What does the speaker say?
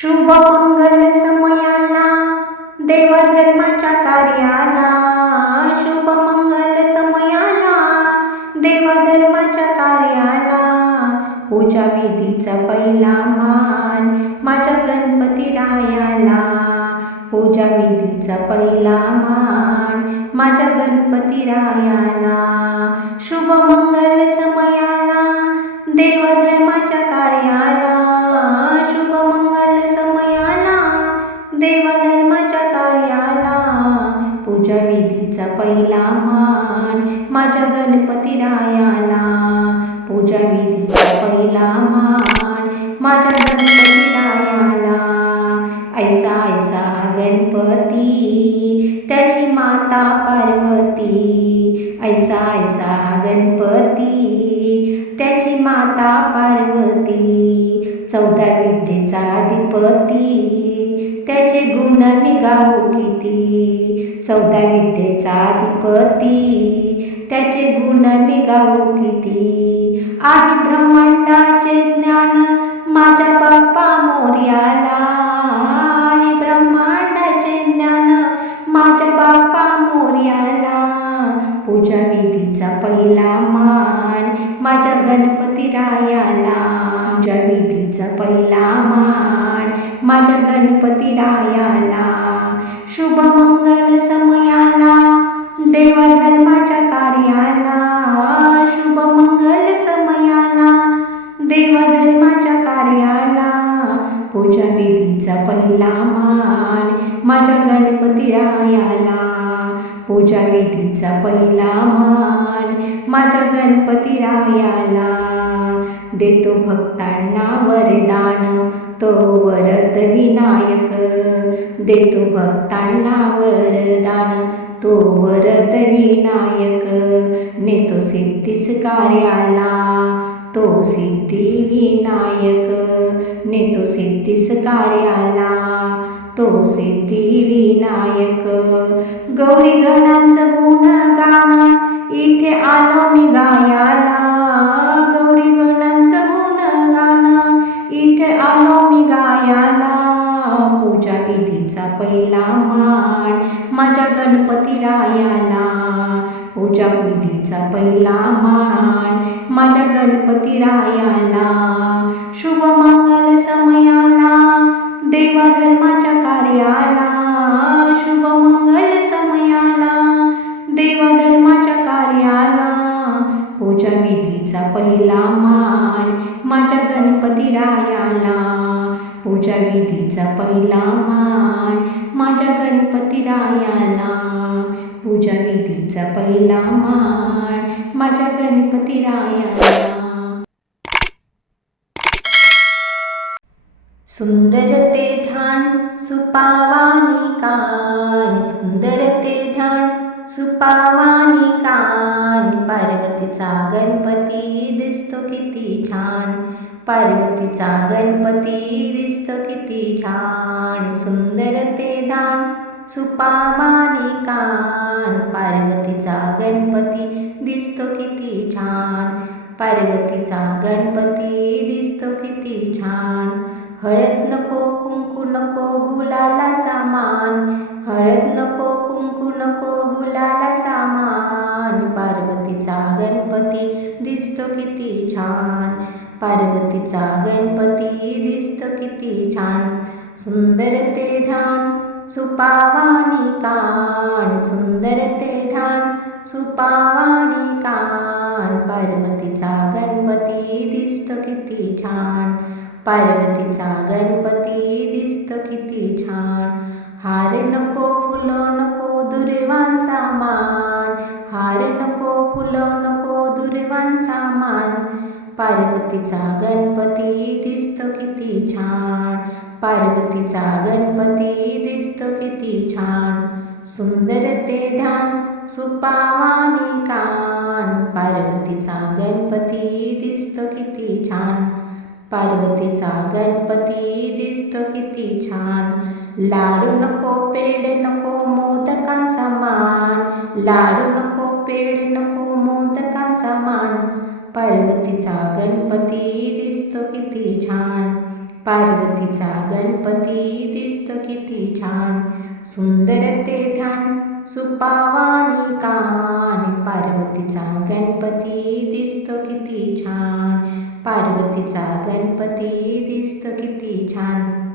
शुभ मंगल समयाला देवधर्माच्या कार्याला शुभ मंगल समयाला देवधर्माच्या कार्याला पूजा विधीचा पहिला मान माझ्या गणपती रायाला. पूजा विधीचा पहिला मान माझ्या गणपती रायाला. शुभ मंगल समयाला देवधर्माच्या कार्याला. देवधर्माच्या कार्याला पूजा विधीचा पहिला मान माझ्या गणपती रायाला पूजा विधीचा पहिला मान माझ्या गणपती रायाला. ऐसा ऐसा गणपती त्याची माता पार्वती. ऐसा ऐसा गणपती त्याची माता पार्वती. चौदा विद्येचा अधिपती. त्याचे गुण मी गाऊ किती? चौदा विद्येचा अधिपती. त्याचे गुण मी गाऊ किती? आहे ब्रह्मांडाचे ज्ञान माझ्या बाप्पा मोर्याला गणपती रायाला पूजा विधीचा पहिला मान माझ्या गणपती रायाला शुभ मंगल समयाला देवधर्माच्या कार्याला शुभ मंगल समयाला देवधर्माच्या कार्याला पूजा विधीचा पहिला मान माझ्या गणपती रायाला पूजा विधीचा पहिला मान माझ्या गणपती रायाला. देतो भक्तांना वरदान तो वरद विनायक. देतो भक्तांना वरदान तो वरद विनायक. नेतो सिद्धीस कार्याला. तो सिद्धी विनायक नेतो सिद्धीस कार्याला तो सिद्धी विनायक. गौरी गणांचं गुण गाणं इथे आलो मी गायाला. गौरी गणांचं गुण गाणं इथे आलो मी गायाला. पूजा विधीचा पहिला मान माझ्या गणपती रायाला पूजा विधीचा पहिला मान माझ्या गणपती रायाला. शुभ मंगल समयाला देवधर्माच्या कार्याला. शुभ मंगल समयाला देवधर्माच्या कार्याला. पूजा विधीचा पहिला मान माझ्या गणपती रायाला. पूजा विधीचा पहिला मान माझ्या गणपती रायाला. पूजा विधीचा पहिला मान माझ्या गणपती रायाला. सुंदर ते ध्यान सुपावानी कान सुंदर ते ध्यान सुपावानी कान. पार्वतीचा गणपती दिसतो किती छान. पार्वतीचा गणपती दिसतो किती छान. सुंदर ते दान सुपावानी कान. पार्वतीचा गणपती दिसतो किती छान. पार्वतीचा गणपती दिसतो किती छान. हळद नको कुंकू किती छान. पार्वतीचा गणपती दिसतो किती छान. सुंदर ते धाम सुपावानी कान. सुंदर ते धाम सुपावानी कान. पार्वतीचा गणपती दिसतो किती छान. पार्वतीचा गणपती पार्वतीचा गणपती दिसतो किती छान. पार्वतीचा गणपती दिसतो किती छान. सुंदर ते धान सुपावानी कान पार्वतीचा गणपती दिसतो किती छान. पार्वतीचा गणपती दिसतो किती छान. लाडू नको पेड नको मोदकांचा मान. लाडू नको पेड नको मोदकांचा मान. पार्वतीचा गणपती दिसतो किती छान. पार्वतीचा गणपती दिसतो किती छान. सुंदर ते ध्यान सुपावानी कान. पार्वतीचा गणपती दिसतो किती छान. पार्वतीचा गणपती दिसतो किती छान.